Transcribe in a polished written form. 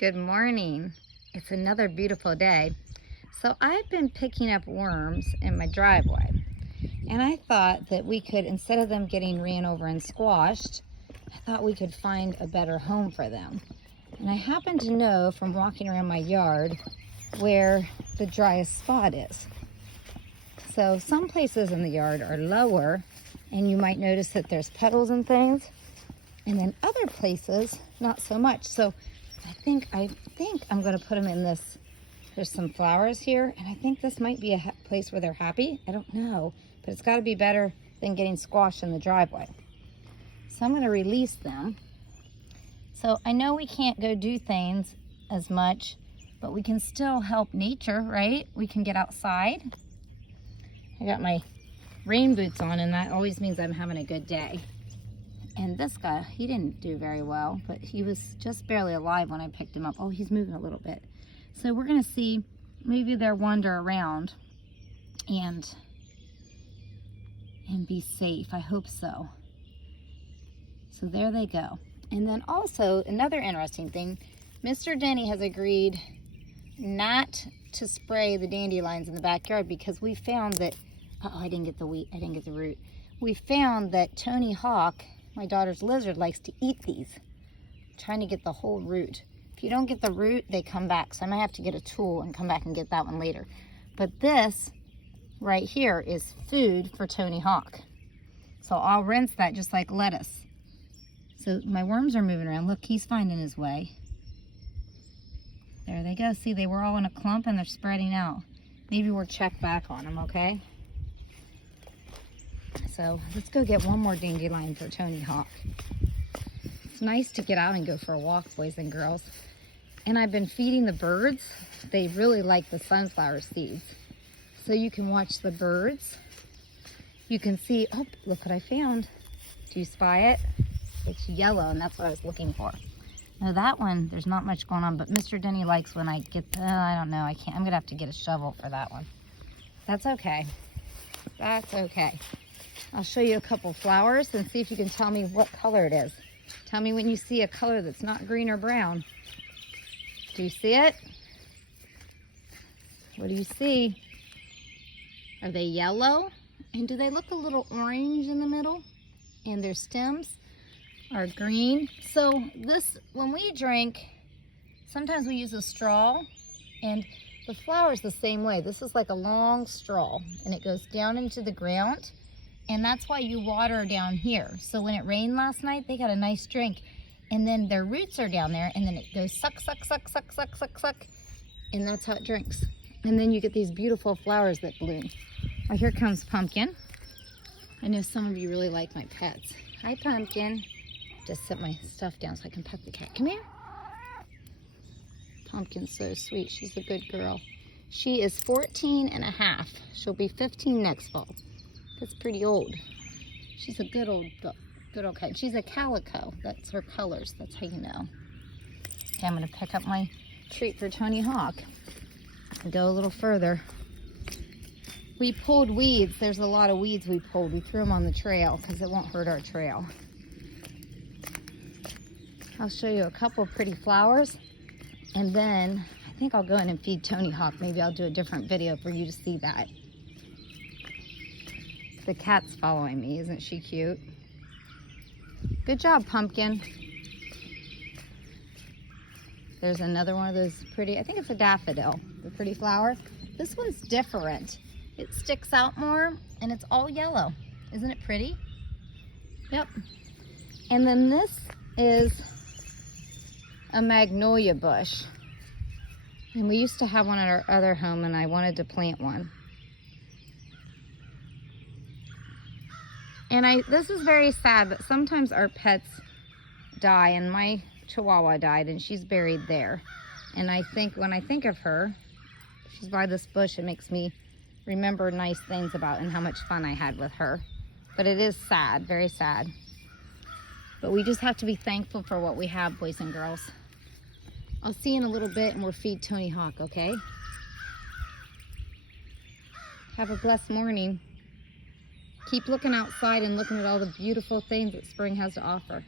Good morning. It's another beautiful day. So I've been picking up worms in my driveway, and I thought that we could, instead of them getting ran over and squashed, I thought we could find a better home for them. And I happen to know from walking around my yard where the driest spot is. So some places in the yard are lower, and you might notice that there's puddles and things, and then other places not so much. So I think I'm going to put them in this. There's some flowers here, and I think this might be a place where they're happy. I don't know, but it's got to be better than getting squashed in the driveway. So I'm going to release them. So I know we can't go do things as much, but we can still help nature, right? We can get outside. I got my rain boots on, and that always means I'm having a good day. And this guy, he didn't do very well, but he was just barely alive when I picked him up. Oh, he's moving a little bit. So we're gonna see, maybe they'll wander around and be safe. I hope so. So there they go. And then also, another interesting thing, Mr. Denny has agreed not to spray the dandelions in the backyard because we found that, I didn't get the root. We found that Tony Hawk, my daughter's lizard, likes to eat these. I'm trying to get the whole root. If you don't get the root, they come back. So I might have to get a tool and come back and get that one later. But this right here is food for Tony Hawk. So I'll rinse that just like lettuce. So my worms are moving around. Look, he's finding his way. There they go. See, they were all in a clump and they're spreading out. Maybe we'll check back on them, okay? So let's go get one more dandelion for Tony Hawk. It's nice to get out and go for a walk, boys and girls. And I've been feeding the birds. They really like the sunflower seeds. So you can watch the birds. You can see, oh, look what I found. Do you spy it? It's yellow, and that's what I was looking for. Now that one, there's not much going on, but Mr. Denny likes when I get, I don't know, I can't, I'm gonna have to get a shovel for that one. That's okay. That's okay. I'll show you a couple flowers and see if you can tell me what color it is. Tell me when you see a color that's not green or brown. Do you see it? What do you see? Are they yellow? And do they look a little orange in the middle? And their stems are green. So this, when we drink, sometimes we use a straw, and the flower's the same way. This is like a long straw, and it goes down into the ground. And that's why you water down here. So when it rained last night, they got a nice drink. And then their roots are down there, and then it goes suck, suck, suck, suck, suck, suck, suck. And that's how it drinks. And then you get these beautiful flowers that bloom. Oh, here comes Pumpkin. I know some of you really like my pets. Hi, Pumpkin. Just set my stuff down so I can pet the cat. Come here. Pumpkin's so sweet. She's a good girl. She is 14 and a half. She'll be 15 next fall. That's pretty old. She's a good old cat. She's a calico. That's her colors. That's how you know. Okay, I'm gonna pick up my treat for Tony Hawk and go a little further. We pulled weeds. There's a lot of weeds we pulled. We threw them on the trail because it won't hurt our trail. I'll show you a couple of pretty flowers, and then I think I'll go in and feed Tony Hawk. Maybe I'll do a different video for you to see that. The cat's following me. Isn't she cute? Good job, Pumpkin. There's another one of those pretty, I think it's a daffodil, the pretty flower. This one's different. It sticks out more, and it's all yellow. Isn't it pretty? Yep. And then this is a magnolia bush. And we used to have one at our other home, and I wanted to plant one. And this is very sad, but sometimes our pets die, and my Chihuahua died, and she's buried there. And I think, when I think of her, she's by this bush, it makes me remember nice things about and how much fun I had with her. But it is sad, very sad. But we just have to be thankful for what we have, boys and girls. I'll see you in a little bit, and we'll feed Tony Hawk, okay? Have a blessed morning. Keep looking outside and looking at all the beautiful things that spring has to offer.